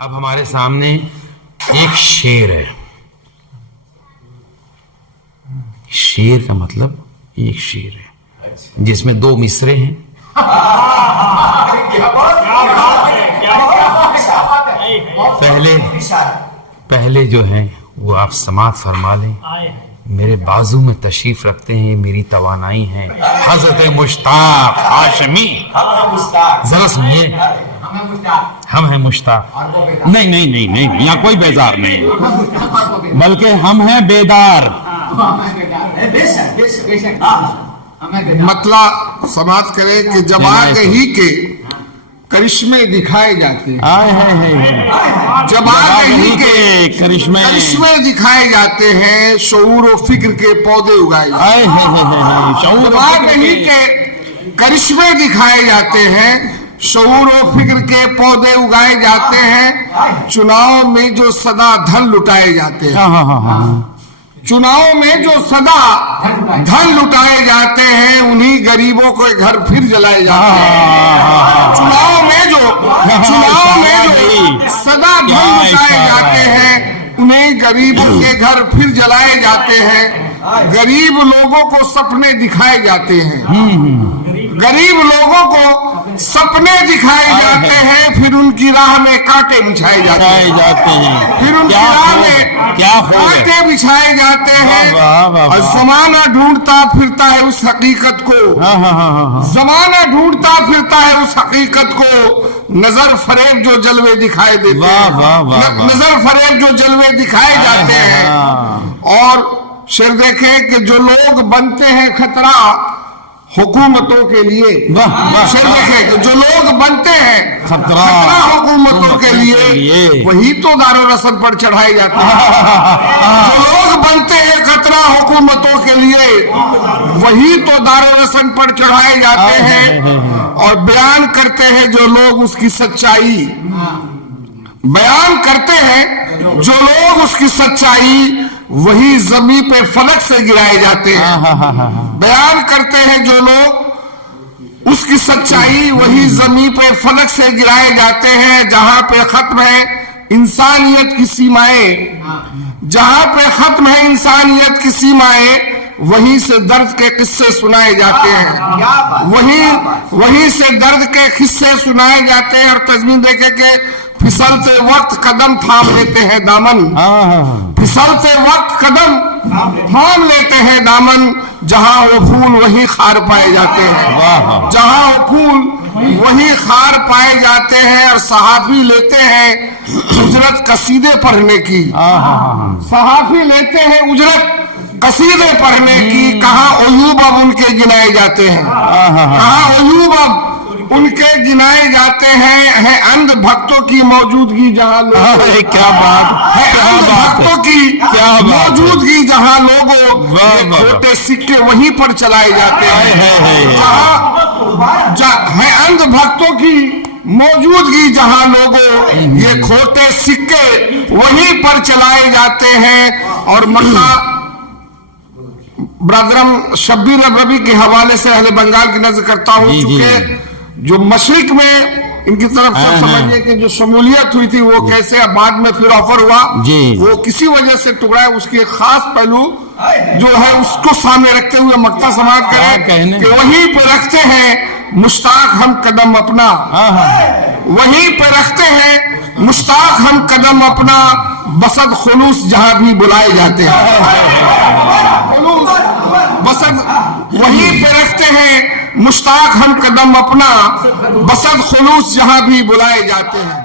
अब हमारे सामने एक शेर है। शेर का मतलब एक शेर है जिसमें दो मिसरे हैं। पहले जो है वो आप समाअत फरमा लें। मेरे बाजू में तशरीफ रखते हैं, मेरी तवानाई है हजरत मुश्ताक हाशमी। जरा सुनिए, हम हैं मुश्ताक। नहीं नहीं नहीं नहीं, यहाँ कोई बेजार नहीं, बल्कि हम हैं बेदार। मतलब समाप्त करें कि जब आगे ही के करिश्मे दिखाए जाते हैं। जब आगे ही के करिश्मे दिखाए जाते हैं, शऊर और फिक्र के पौधे उगाए जाते हैं। जब आगे ही के करिश्मे दिखाए जाते हैं, शऊर और फिक्र के पौधे उगाए जाते हैं। चुनाव में जो सदा धन लुटाए जाते हैं, चुनाव में जो सदा धन लुटाए जाते हैं, उन्हीं गरीबों के घर फिर जलाए जाते हैं। चुनाव में जो सदा धन लुटाए जाते हैं, उन्हीं गरीबों के घर फिर जलाए जाते हैं। गरीब लोगों को सपने दिखाए जाते हैं, गरीब लोगों को सपने दिखाए जाते हैं, फिर उनकी राह में कांटे बिछाए जाते हैं, फिर उनकी राह में कांटे बिछाए जाते हैं। और जमाना ढूंढता फिरता है उस हकीकत को, जमाना ढूंढता फिरता है उस हकीकत को। नजर फरेब जो जलवे दिखाए देते हैं, नजर फरेब जो जलवे दिखाए जाते हैं। और शेर देखें कि जो लोग बनते हैं खतरा हुकूमतों के लिए, शेर देखें कि जो लोग बनते हैं खतरा हुकूमतों के लिए, वही तो दारो रस्म पर चढ़ाए जाते हैं। जो लोग बनते हैं खतरा हुकूमतों के लिए, वही तो दारो रस्म पर चढ़ाए जाते हैं। और बयान करते हैं जो लोग उसकी सच्चाई, बयान करते हैं जो लोग उसकी सच्चाई, वही जमी पे फलक से गिराए जाते हैं। बयान करते हैं जो लोग उसकी सच्चाई, वही जमी पे फलक से गिराए जाते हैं। जहां पे खत्म है इंसानियत की सीमाएं, जहां पे खत्म है इंसानियत की सीमाएं, वहीं से दर्द के किस्से सुनाए जाते हैं। वहीं से दर्द के किस्से सुनाए जाते हैं। और तजमीन देखे के फिसलते वक्त कदम थाम लेते हैं दामन, फिसलते वक्त कदम थाम लेते हैं दामन। जहां वो फूल वही खार पाए जाते हैं, जहां वो फूल वही खार पाए जाते हैं। और सहाफी लेते हैं उजरत कसीदे पढ़ने की, सहाफी लेते हैं उजरत कसीदे पढ़ने की। कहाँ अयूब अब उनके गिनाए जाते हैं, कहाँ अयूब अब उनके गिनाए जाते हैं। है अंध भक्तों की मौजूदगी जहाँ लोग, क्या बात है, अंध भक्तों की मौजूदगी जहाँ लोगों छोटे सिक्के वहीं पर चलाए जाते हैं। है अंध भक्तों की मौजूदगी जहाँ लोगों ये खोटे सिक्के वहीं पर चलाए जाते हैं। और मक्का ब्रदरम शब्बीर रबी के हवाले से अहले बंगाल की नजर करता हूँ, चूंकि जो मशरिक में इनकी तरफ से समझिए कि जो शमूलियत हुई थी वो कैसे बाद में फिर ऑफर हुआ, वो किसी वजह से टुकड़ा है। उसके खास पहलू जो है उसको सामने रखते हुए मक्ता समाप्त करें कि वहीं पे रखते हैं मुश्ताक हम कदम अपना, वहीं पे रखते हैं मुश्ताक हम कदम अपना। बसद खुलूस जहां भी बुलाए जाते हैं, बसद वहीं पे रखते हैं मुश्ताक हम कदम अपना। बसद खुलूस जहां भी बुलाए जाते हैं।